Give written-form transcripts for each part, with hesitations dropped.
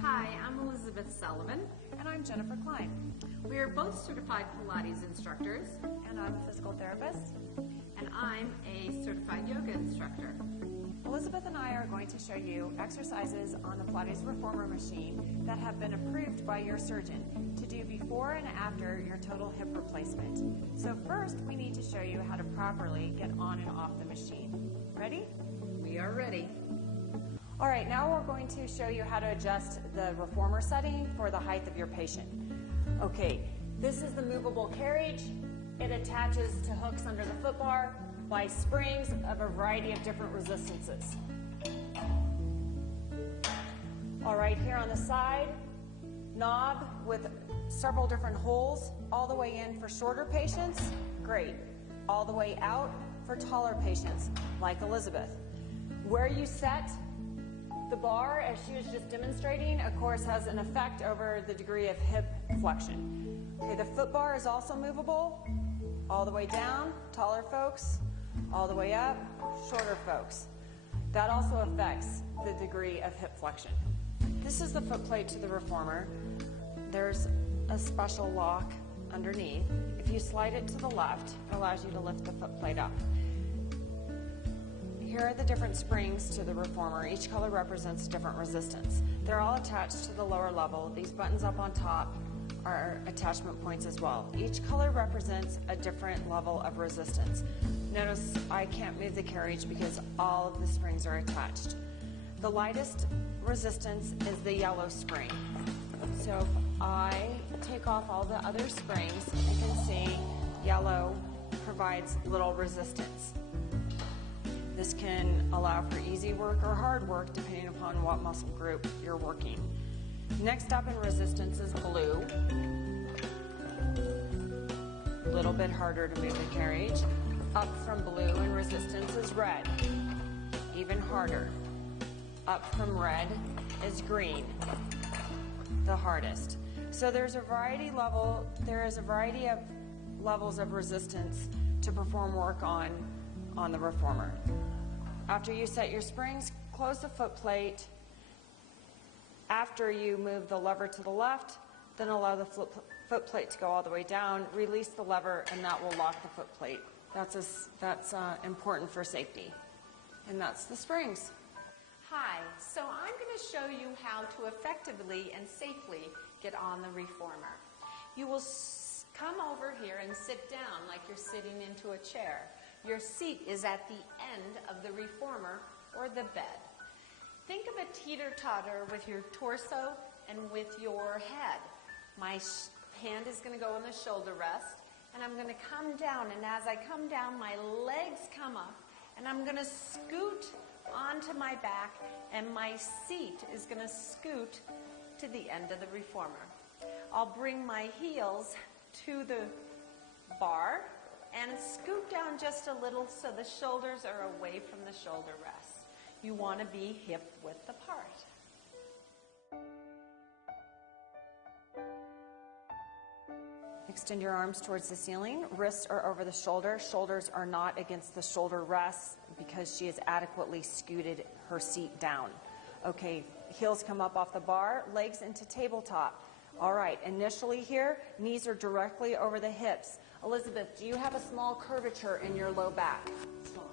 Hi, I'm Elizabeth Sullivan. And I'm Jennifer Klein. We are both certified Pilates instructors. And I'm a physical therapist. And I'm a certified yoga instructor. Elizabeth and I are going to show you exercises on the Pilates reformer machine that have been approved by your surgeon to do before and after your total hip replacement. So first, we need to show you how to properly get on and off the machine. Ready? We are ready. All right, now we're going to show you how to adjust the reformer setting for the height of your patient. Okay, this is the movable carriage. It attaches to hooks under the foot bar by springs of a variety of different resistances. All right, here on the side, knob with several different holes, all the way in for shorter patients, great. All the way out for taller patients, like Elizabeth. Where you set the bar, as she was just demonstrating, of course, has an effect over the degree of hip flexion. Okay, the foot bar is also movable, all the way down, taller folks, all the way up, shorter folks. That also affects the degree of hip flexion. This is the foot plate to the reformer. There's a special lock underneath. If you slide it to the left, it allows you to lift the foot plate up. Here are the different springs to the reformer. Each color represents a different resistance. They're all attached to the lower level. These buttons up on top are attachment points as well. Each color represents a different level of resistance. Notice I can't move the carriage because all of the springs are attached. The lightest resistance is the yellow spring. So if I take off all the other springs, I can see yellow provides little resistance. This can allow for easy work or hard work depending upon what muscle group you're working. Next up in resistance is blue. A little bit harder to move the carriage. Up from blue in resistance is red. Even harder. Up from red is green. The hardest. So there is a variety of levels of resistance to perform work on the reformer. After you set your springs, close the foot plate. After you move the lever to the left, then allow the foot plate to go all the way down, release the lever, and that will lock the foot plate. That's important for safety. And that's the springs. Hi, so I'm going to show you how to effectively and safely get on the reformer. You will come over here and sit down like you're sitting into a chair. Your seat is at the end of the reformer or the bed. Think of a teeter-totter with your torso and with your head. My hand is going to go on the shoulder rest, and I'm going to come down, and as I come down, my legs come up, and I'm going to scoot onto my back, and my seat is going to scoot to the end of the reformer. I'll bring my heels to the bar and scoot down just a little so the shoulders are away from the shoulder rest. You want to be hip width apart. Extend your arms towards the ceiling. Wrists are over the shoulder. Shoulders are not against the shoulder rests because she has adequately scooted her seat down. Okay, heels come up off the bar, legs into tabletop. All right, initially here, knees are directly over the hips. Elizabeth, do you have a small curvature in your low back? Small.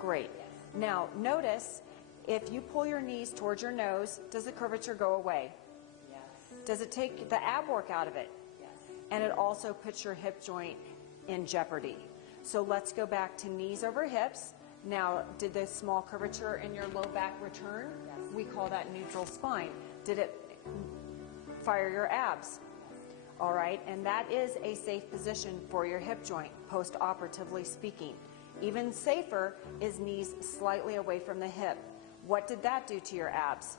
Great. Yes. Now, notice if you pull your knees towards your nose, does the curvature go away? Yes. Does it take the ab work out of it? Yes. And it also puts your hip joint in jeopardy. So let's go back to knees over hips. Now, did the small curvature in your low back return? Yes. We call that neutral spine. Did it fire your abs? All right, and that is a safe position for your hip joint, post-operatively speaking. Even safer is knees slightly away from the hip. What did that do to your abs?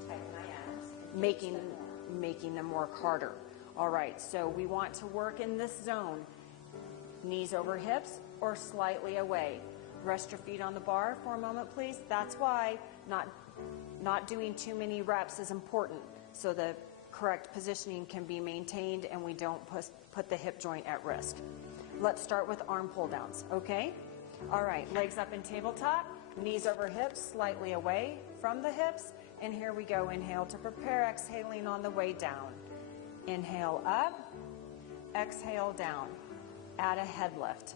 Tighten my abs. Making them work harder. All right, so we want to work in this zone. Knees over hips or slightly away. Rest your feet on the bar for a moment, please. That's why not doing too many reps is important, so the correct positioning can be maintained and we don't put the hip joint at risk. Let's start with arm pull downs, okay? All right, legs up in tabletop, knees over hips, slightly away from the hips, And here we go. Inhale to prepare, exhaling on the way down. Inhale up, exhale down. Add a head lift.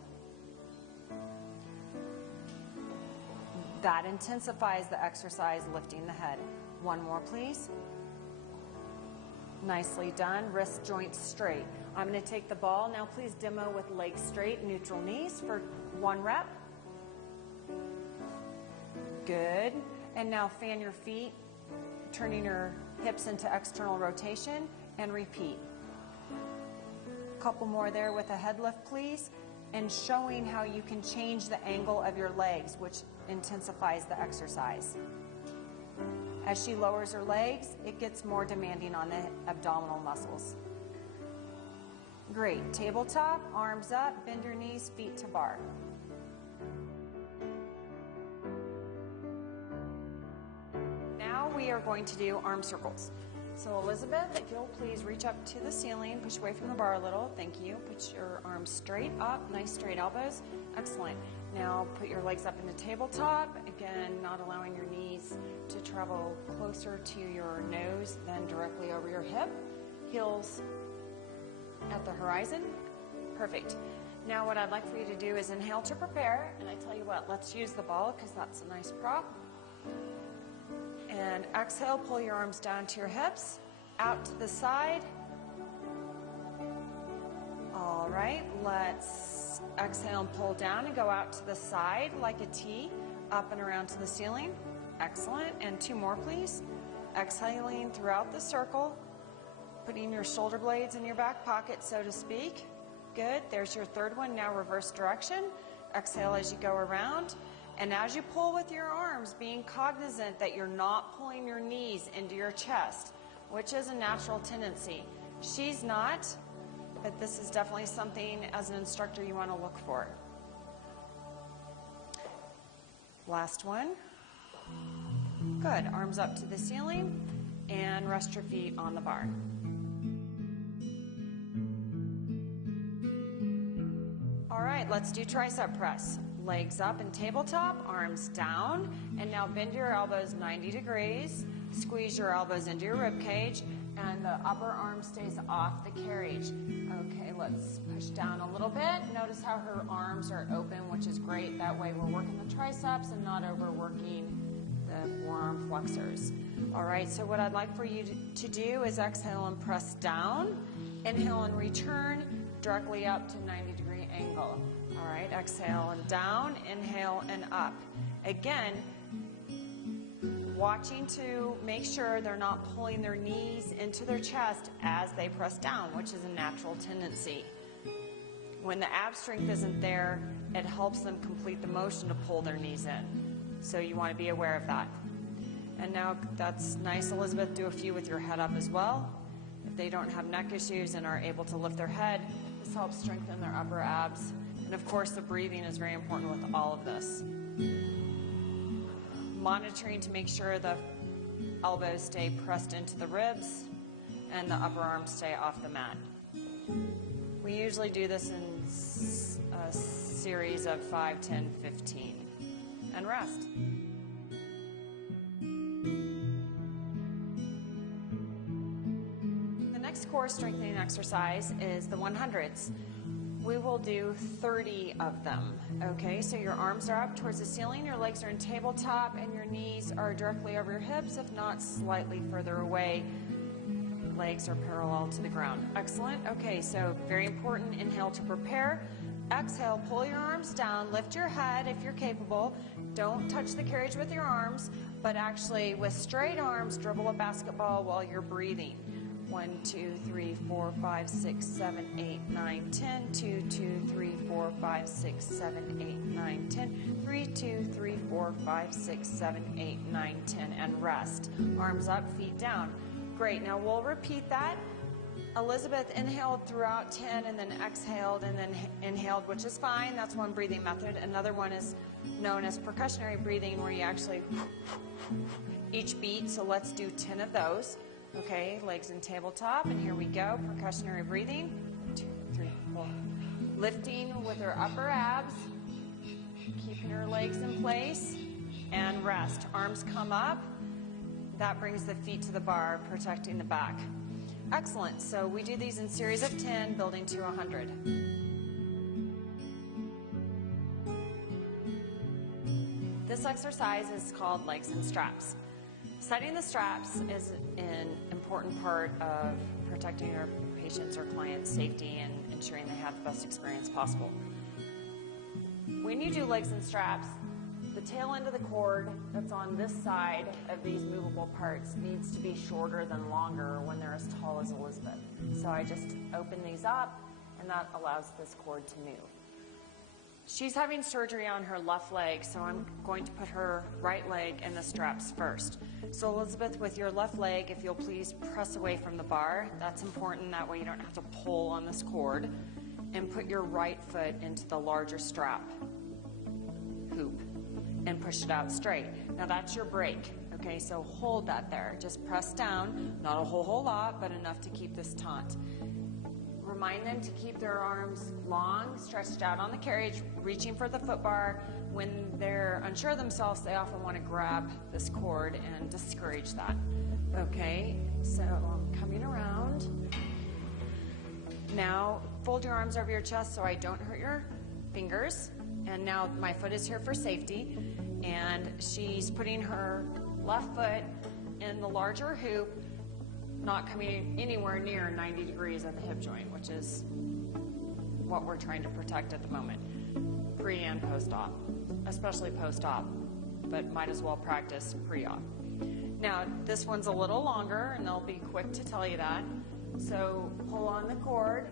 That intensifies the exercise, lifting the head. One more, please. Nicely done. Wrist joints straight. I'm going to take the ball. Now please demo with legs straight, neutral knees for 1 rep. Good. And now fan your feet, turning your hips into external rotation, and repeat. A couple more there with a head lift, please, and showing how you can change the angle of your legs, which intensifies the exercise. As she lowers her legs, it gets more demanding on the abdominal muscles. Great. Tabletop, arms up, bend your knees, feet to bar. Now we are going to do arm circles. So Elizabeth, if you'll please reach up to the ceiling, push away from the bar a little. Thank you. Put your arms straight up, nice straight elbows. Excellent. Now put your legs up in the tabletop. Again, not allowing your knees to travel closer to your nose than directly over your hip. Heels at the horizon. Perfect. Now what I'd like for you to do is inhale to prepare. And I tell you what, let's use the ball because that's a nice prop. And exhale, pull your arms down to your hips, out to the side. All right, let's exhale and pull down and go out to the side like a T, up and around to the ceiling. Excellent. And 2 more, please. Exhaling throughout the circle, putting your shoulder blades in your back pocket, so to speak. Good. There's your 3rd one. Now reverse direction. Exhale as you go around. And as you pull with your arms, being cognizant that you're not pulling your knees into your chest, which is a natural tendency. She's not, but this is definitely something as an instructor you want to look for. Last one. Good. Arms up to the ceiling and rest your feet on the bar. All right, let's do tricep press. Legs up and tabletop, arms down, and now bend your elbows 90 degrees. Squeeze your elbows into your rib cage, and the upper arm stays off the carriage. Okay, let's push down a little bit. Notice how her arms are open, which is great. That way we're working the triceps and not overworking the forearm flexors. All right, so what I'd like for you to do is exhale and press down. Inhale and return directly up to 90-degree angle. All right, exhale and down, inhale and up. Again, watching to make sure they're not pulling their knees into their chest as they press down, which is a natural tendency. When the ab strength isn't there, it helps them complete the motion to pull their knees in. So you want to be aware of that. And now that's nice, Elizabeth. Do a few with your head up as well. If they don't have neck issues and are able to lift their head, this helps strengthen their upper abs. And of course, the breathing is very important with all of this. Monitoring to make sure the elbows stay pressed into the ribs and the upper arms stay off the mat. We usually do this in a series of 5, 10, 15. And rest. The next core strengthening exercise is the 100s. We will do 30 of them, okay? So your arms are up towards the ceiling, your legs are in tabletop, and your knees are directly over your hips, if not slightly further away. Legs are parallel to the ground. Excellent. Okay, so very important. Inhale to prepare. Exhale, pull your arms down, lift your head if you're capable. Don't touch the carriage with your arms, but actually with straight arms, dribble a basketball while you're breathing. 1, 2, 3, 4, 5, 6, 7, 8, 9, 10. 2, 2, 3, 4, 5, 6, 7, 8, 9, 10. 3, 2, 3, 4, 5, 6, 7, 8, 9, 10. And rest. Arms up, feet down. Great. Now we'll repeat that. Elizabeth inhaled throughout 10 and then exhaled and then inhaled, which is fine. That's one breathing method. Another one is known as percussionary breathing, where you actually each beat. So let's do 10 of those. Okay, legs in tabletop, and here we go. Percussionary breathing. 2, 3, 4. Lifting with her upper abs, keeping her legs in place, and rest. Arms come up. That brings the feet to the bar, protecting the back. Excellent. So we do these in series of 10, building to 100. This exercise is called legs and straps. Setting the straps is an important part of protecting your patients' or clients' safety and ensuring they have the best experience possible. When you do legs and straps, the tail end of the cord that's on this side of these movable parts needs to be shorter than longer when they're as tall as Elizabeth. So I just open these up, and that allows this cord to move. She's having surgery on her left leg, so I'm going to put her right leg in the straps first. So Elizabeth, with your left leg, if you'll please press away from the bar. That's important, that way you don't have to pull on this cord. And put your right foot into the larger strap hoop and push it out straight. Now that's your break, okay? So hold that there. Just press down, not a whole lot, but enough to keep this taut. Remind them to keep their arms long, stretched out on the carriage, reaching for the foot bar. When they're unsure of themselves, they often want to grab this cord and discourage that. Okay, so I'm coming around. Now, fold your arms over your chest so I don't hurt your fingers. And now my foot is here for safety. And she's putting her left foot in the larger hoop, not coming anywhere near 90 degrees at the hip joint, which is what we're trying to protect at the moment, pre and post-op, especially post-op, but might as well practice pre-op. Now, this one's a little longer, and they'll be quick to tell you that. So pull on the cord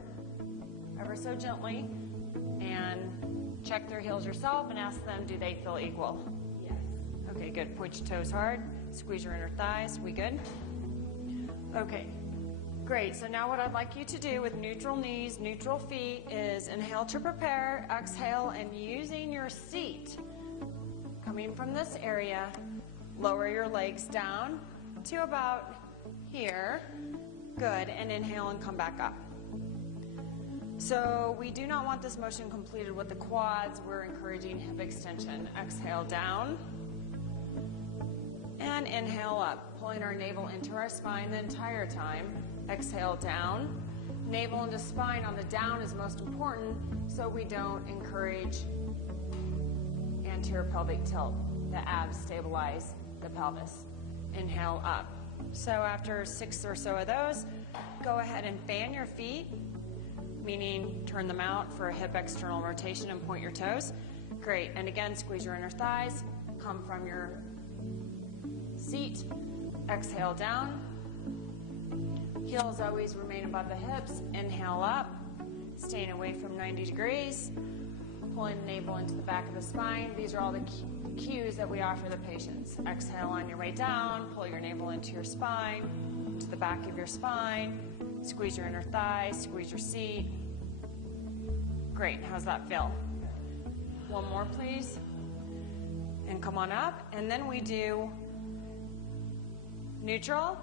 ever so gently and check their heels yourself and ask them, do they feel equal? Yes. Okay, good. Point your toes hard. Squeeze your inner thighs. We good? Okay, great. So now what I'd like you to do with neutral knees, neutral feet is inhale to prepare, exhale, and using your seat, coming from this area, lower your legs down to about here. Good, and inhale and come back up. So we do not want this motion completed with the quads. We're encouraging hip extension. Exhale down and inhale up, pulling our navel into our spine the entire time. Exhale down. Navel into spine on the down is most important so we don't encourage anterior pelvic tilt. The abs stabilize the pelvis. Inhale up. So after 6 or so of those, go ahead and fan your feet, meaning turn them out for a hip external rotation and point your toes. Great. And again, squeeze your inner thighs. Come from your seat. Exhale down. Heels always remain above the hips. Inhale up. Staying away from 90 degrees. Pulling the navel into the back of the spine. These are all the cues that we offer the patients. Exhale on your way down. Pull your navel into your spine, to the back of your spine. Squeeze your inner thighs. Squeeze your seat. Great. How's that feel? One more, please. And come on up. And then we do neutral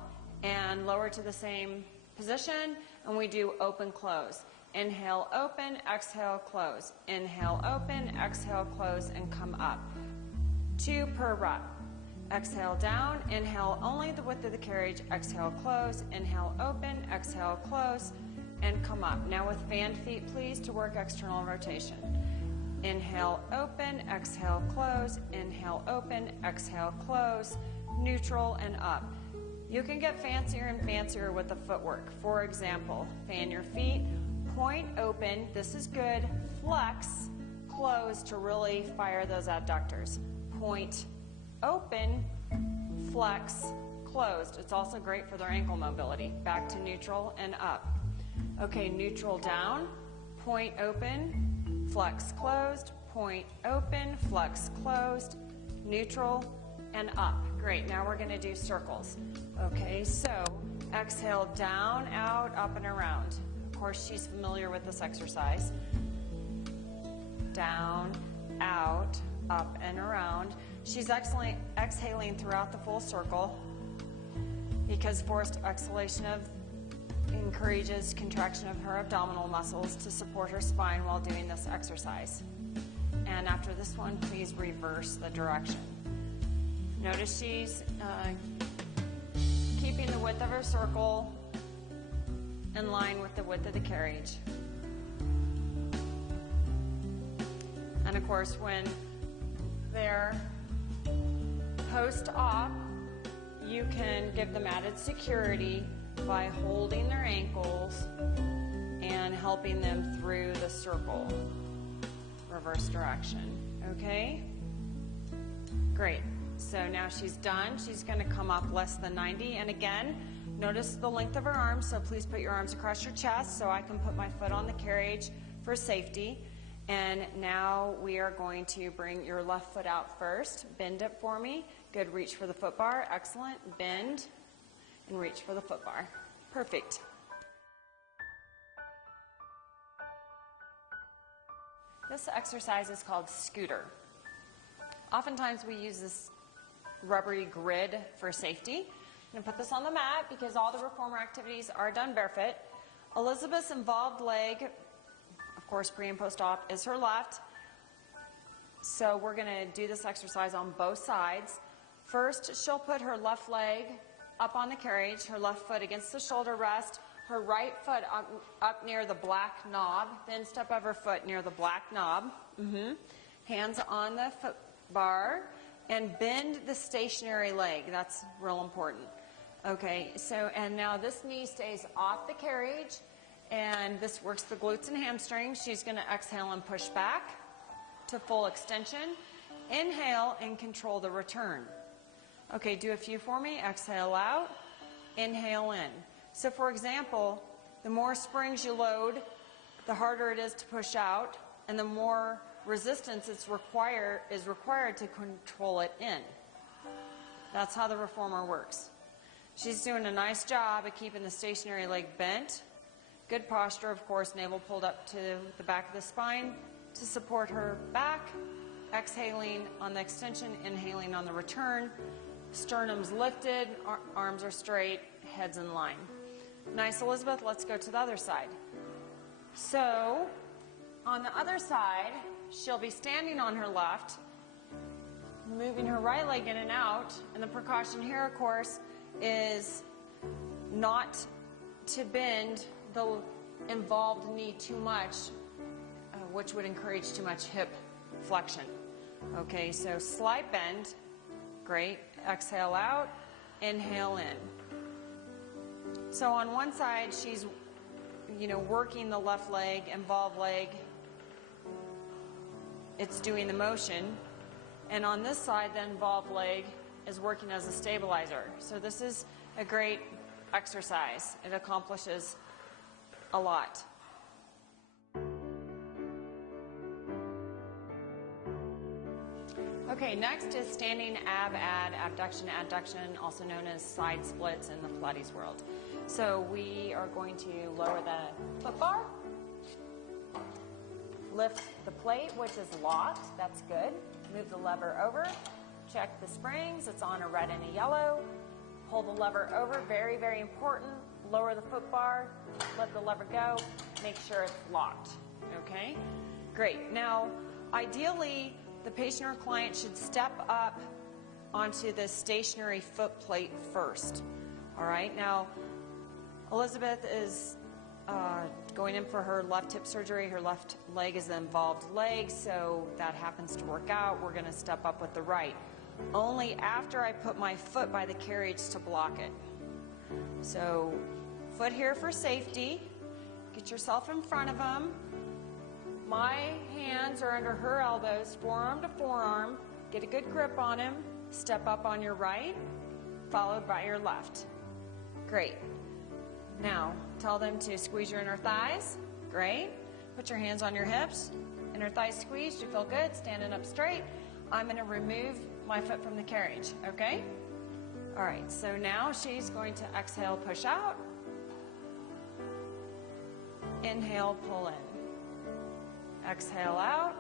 and lower to the same position. And we do open, close. Inhale, open, exhale, close. Inhale, open, exhale, close, and come up. 2 per rep. Exhale down, inhale only the width of the carriage, exhale close, inhale open, exhale close, and come up. Now with fanned feet, please, to work external rotation. Inhale, open, exhale, close, inhale, open, exhale, close, neutral and up. You can get fancier and fancier with the footwork. For example, fan your feet, point open, this is good, flex, close to really fire those abductors. Point open, flex, closed. It's also great for their ankle mobility. Back to neutral and up. Okay, neutral down, point open, flex closed, point open, flex closed, neutral and up. Great, now we're gonna do circles. Okay, so exhale down, out, up and around. Of course, she's familiar with this exercise. Down, out, up and around. She's exhaling throughout the full circle because forced exhalation encourages contraction of her abdominal muscles to support her spine while doing this exercise. And after this one, please reverse the direction. Notice she's keeping the width of her circle in line with the width of the carriage. And of course, when they're post-op, you can give them added security by holding their ankles and helping them through the circle, reverse direction, okay? Great, so now she's done. She's gonna come up less than 90, and again, notice the length of her arms, so please put your arms across your chest so I can put my foot on the carriage for safety. And now we are going to bring your left foot out first. Bend it for me. Good, reach for the foot bar. Excellent. Bend and reach for the foot bar. Perfect. This exercise is called scooter. Oftentimes we use this rubbery grid for safety. I'm going to put this on the mat because all the reformer activities are done barefoot. Elizabeth's involved leg, of course, pre and post-op, is her left. So we're going to do this exercise on both sides. First, she'll put her left leg up on the carriage, her left foot against the shoulder rest, her right foot up near the black knob, then step of her foot near the black knob. Hands on the foot bar, and bend the stationary leg. That's real important. Okay, so, and now this knee stays off the carriage, and this works the glutes and hamstrings. She's going to exhale and push back to full extension. Inhale and control the return. Okay, do a few for me. Exhale out, inhale in. So for example, the more springs you load, the harder it is to push out, and the more resistance is required to control it in. That's how the reformer works. She's doing a nice job of keeping the stationary leg bent. Good posture, of course, navel pulled up to the back of the spine to support her back. Exhaling on the extension, inhaling on the return. Sternum's lifted, arms are straight, head's in line. Nice, Elizabeth. Let's go to the other side. So, on the other side, she'll be standing on her left, moving her right leg in and out, and the precaution here, of course, is not to bend the involved knee too much, which would encourage too much hip flexion. Okay, so slight bend. Great. Exhale out, inhale in. So on one side, she's, working the left leg, involved leg. It's doing the motion. And on this side, the involved leg is working as a stabilizer. So this is a great exercise. It accomplishes a lot. Okay, next is standing abduction, adduction, also known as side splits in the Pilates world. So we are going to lower the foot bar, lift the plate, which is locked. That's good. Move the lever over. Check the springs. It's on a red and a yellow. Pull the lever over. Very, very important. Lower the foot bar. Let the lever go. Make sure it's locked. Okay? Great. Now, ideally, the patient or client should step up onto the stationary foot plate first. All right? Now, Elizabeth is going in for her left hip surgery. Her left leg is the involved leg, so that happens to work out. We're going to step up with the right. Only after I put my foot by the carriage to block it. So, foot here for safety. Get yourself in front of them. My hands are under her elbows, forearm to forearm. Get a good grip on him. Step up on your right, followed by your left. Great. Now, tell them to squeeze your inner thighs. Great. Put your hands on your hips. Inner thighs squeezed. You feel good. Standing up straight. I'm going to remove my foot from the carriage. Okay? All right. So now she's going to exhale, push out. Inhale, pull in. Exhale out.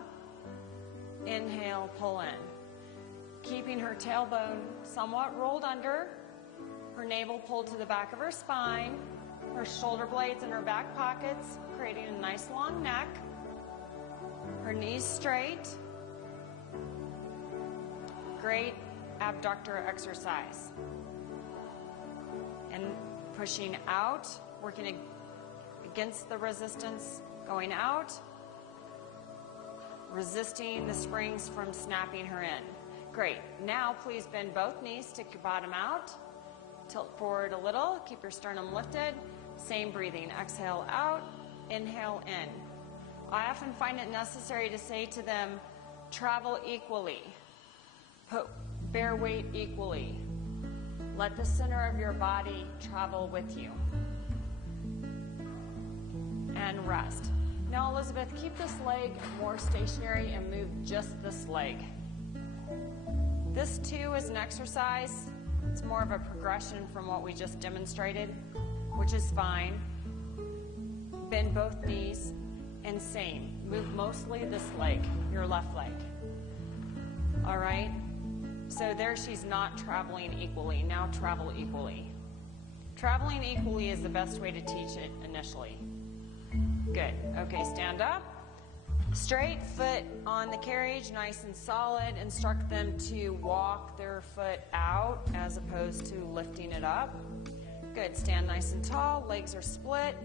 Inhale, pull in. Keeping her tailbone somewhat rolled under. Her navel pulled to the back of her spine. Her shoulder blades in her back pockets, creating a nice long neck. Her knees straight. Great abductor exercise. and pushing out, working against the resistance, going out, resisting the springs from snapping her in. Great. Now please bend both knees, stick your bottom out, tilt forward a little, keep your sternum lifted. Same breathing. Exhale out, inhale in. I often find it necessary to say to them, travel equally, bear weight equally. Let the center of your body travel with you. And rest. Now, Elizabeth, keep this leg more stationary and move just this leg. This too is an exercise. It's more of a progression from what we just demonstrated, which is fine. Bend both knees, and same. Move mostly this leg, your left leg. All right? So there she's not traveling equally. Now travel equally. Traveling equally is the best way to teach it initially. Good. Okay, stand up. Straight foot on the carriage, nice and solid. Instruct them to walk their foot out as opposed to lifting it up. Good. Stand nice and tall. Legs are split.